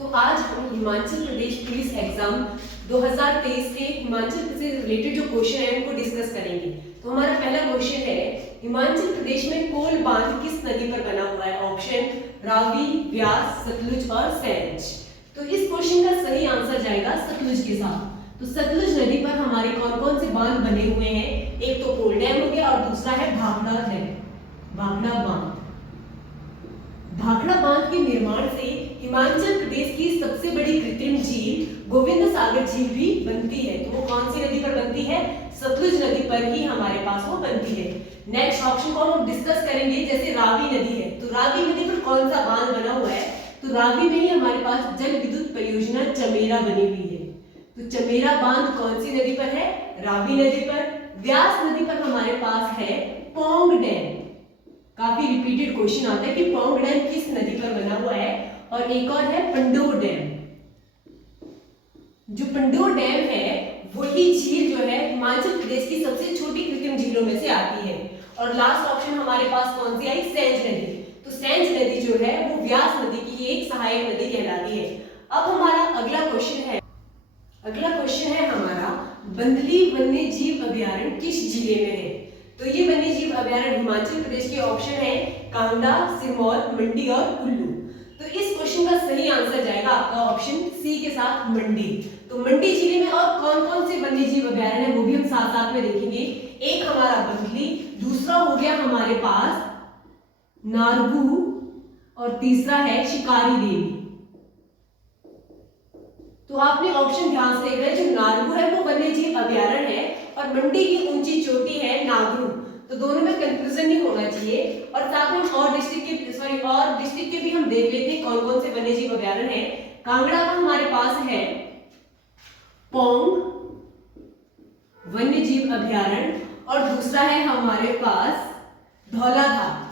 तो आज हम हिमाचल प्रदेश पुलिस एग्जाम 2023 के हिमाचल से रिलेटेड जो क्वेश्चन है उनको डिस्कस करेंगे। तो हमारा पहला क्वेश्चन है, हिमाचल प्रदेश में कोल बांध किस नदी पर बना हुआ है? ऑप्शन रावी, ब्यास, सतलुज और सैंज। तो इस क्वेश्चन का सही आंसर जाएगा सतलुज के साथ। तो सतलुज नदी पर हमारे कौन कौन से बांध बने हुए हैं? एक तो कोल डैम हो गया और दूसरा है भाखड़ा डैम, भाखड़ा बांध। भाखड़ा बांध के निर्माण से हिमाचल प्रदेश की सबसे बड़ी कृत्रिम झील गोविंद सागर झील भी बनती है। तो वो कौन सी नदी पर बनती है? सतलुज नदी पर ही हमारे पास वो बनती है। नेक्स्ट ऑप्शन को हम डिस्कस करेंगे, जैसे रावी नदी है, तो रावी नदी पर कौन सा बांध बना हुआ है? तो रावी में ही हमारे पास जल विद्युत परियोजना चमेरा बनी हुई है। तो चमेरा बांध कौन सी नदी पर है? रावी नदी पर। ब्यास नदी पर हमारे पास है पौंग डैम। काफी रिपीटेड क्वेश्चन आता है कि पौंग डैम किस नदी पर बना हुआ है? और एक और है पंडोर डैम। जो पंडोर डैम है वही झील जो है हिमाचल प्रदेश की सबसे छोटी कृत्रिम झीलों में से आती है। और लास्ट ऑप्शन हमारे पास कौन सी आई? सैंज नदी। तो सैंज नदी जो है वो व्यास नदी की एक सहायक नदी कहलाती है। अब हमारा अगला क्वेश्चन है हमारा, बंदली वन्य जीव अभ्यारण्य किस जिले में है? तो ये वन्य जीव अभ्यारण्य हिमाचल प्रदेश के ऑप्शन है कांगड़ा, सिरमौर, मंडी और कुल्लू। तो इस क्वेश्चन का सही आंसर जाएगा आपका ऑप्शन सी के साथ, मंडी। तो मंडी जिले में और कौन कौन से वन्य जीव अभ्यारण्य है वो भी हम साथ साथ में देखेंगे। एक हमारा बंदली, दूसरा हो गया हमारे पास नारगू और तीसरा है शिकारी देवी। तो आपने ऑप्शन ध्यान से देखना है, जो नारगू है वो वन्य जीव अभ्यारण्य है और मंडी की ऊंची चोटी है नागरू। तो दोनों में कंफ्यूजन नहीं होना चाहिए। और साथ में और डिस्ट्रिक्ट के भी हम देख लेते हैं कौन कौन से वन्य जीव अभ्यारण्य है। कांगड़ा का हमारे पास है पौंग वन्य जीव अभ्यारण्य और दूसरा है हमारे पास धौलाधार।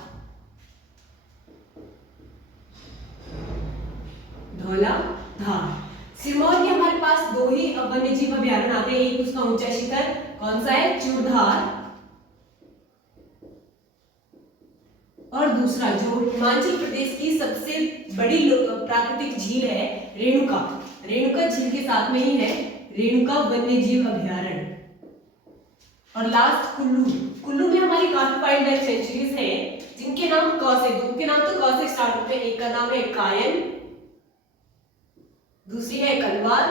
सिरमौर के हमारे पास दो ही वन्य जीव अभ्यारण्य आते हैं। एक उसका ऊंचा शिखर कौन सा है? चूड़धार। और दूसरा जो हिमाचल प्रदेश की सबसे बड़ी प्राकृतिक झील है रेणुका, रेणुका झील के साथ में ही है रेणुका वन्य जीव अभ्यारण्य। और लास्ट कुल्लू, कुल्लू में हमारी काफी वाइल्ड लाइफ सेंचुरीज हैं जिनके नाम क से, उनके नाम तो क से स्टार्ट होते हैं। एक का नाम है कायन, दूसरी है कलवार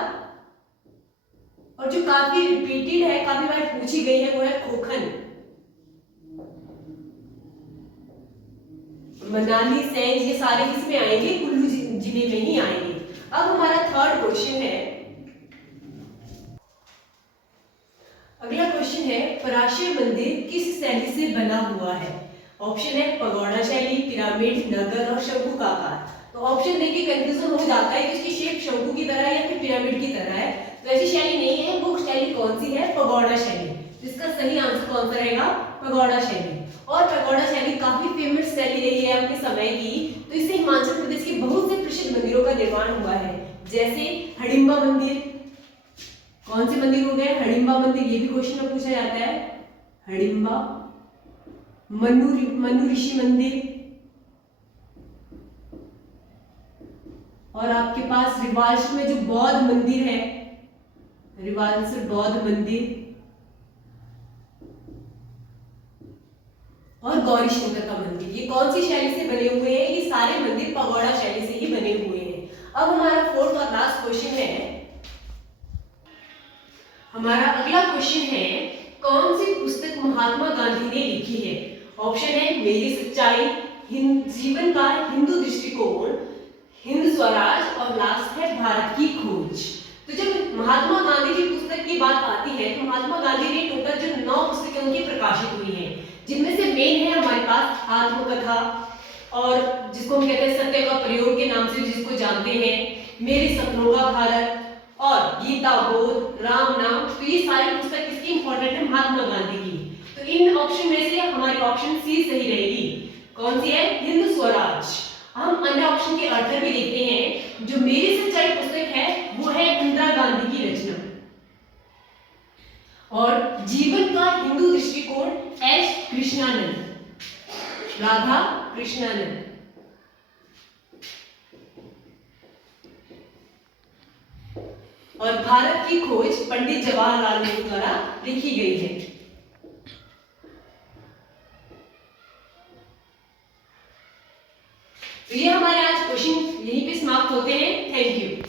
और जो काफी रिपीटेड है, काफी बार पूछी गई है, वो है खोखन। मनाली, सैंज ये सारे किसमें आएंगे? कुल्लू जिले में ही आएंगे। अब हमारा थर्ड क्वेश्चन है, अगला क्वेश्चन है, पराशर मंदिर किस शैली से बना हुआ है? ऑप्शन है पगोड़ा शैली, पिरामिड, नगर और शंकु का आकार। तो ऑप्शन देके कंफ्यूजन हो जाता है कि इसकी शेप शंकु की तरह है या फिर पिरामिड की तरह है। तो ऐसी शैली नहीं है, वो शैली कौन सी है? पगोड़ा शैली। जिसका सही आंसर कौन सा रहेगा? पगोड़ा शैली। और पगोड़ा शैली काफी फेमस शैली रही है अपने समय की। तो इससे हिमाचल प्रदेश के बहुत से प्रसिद्ध मंदिरों का निर्माण हुआ है, जैसे हडिम्बा मंदिर। कौन से मंदिर हो गए? हडिम्बा मंदिर, ये भी क्वेश्चन में पूछा जाता है। हडिम्बा, मनु ऋषि मंदिर, और आपके पास रिवाल्सर में जो बौद्ध मंदिर है, रिवाल्सर बौद्ध मंदिर, और गौरी शंकर का मंदिर। ये कौन सी शैली से बने हुए हैं? ये सारे मंदिर पगोड़ा शैली से ही बने हुए हैं। अब हमारा फोर्थ और लास्ट क्वेश्चन है, हमारा अगला क्वेश्चन है, कौन सी पुस्तक महात्मा गांधी ने लिखी है? ऑप्शन है मेरी सच्चाई, जीवन का हिंदू दृष्टिकोण, हिंद स्वराज और लास्ट है भारत की खोज। तो जब महात्मा गांधी की पुस्तक की बात आती है तो महात्मा गांधी ने टोटल जो 9 पुस्तकें उनकी प्रकाशित हुई हैं, जिनमें से मेन है हमारे पास आत्मकथा, और जिसको हम कहते हैं सत्य का प्रयोग के नाम से जिसको जानते हैं, मेरे सपनों का भारत और गीता बोध, राम नाम। तो ये सारी पुस्तक किसकी इंपॉर्टेंट है? महात्मा गांधी की। तो इन ऑप्शन में से हमारी ऑप्शन सी सही रहेगी। कौन सी है? हिंद स्वराज। हम अन्य ऑप्शन के आंसर भी देखते हैं। जो मेरी सच्चाई पुस्तक है वो है इंदिरा गांधी की रचना, और जीवन का हिंदू दृष्टिकोण एस कृष्णानंद, राधा कृष्णानंद। और भारत की खोज पंडित जवाहरलाल नेहरू द्वारा लिखी गई है। तो ये हमारे आज क्वेश्चन यहीं पे समाप्त होते हैं। Thank you.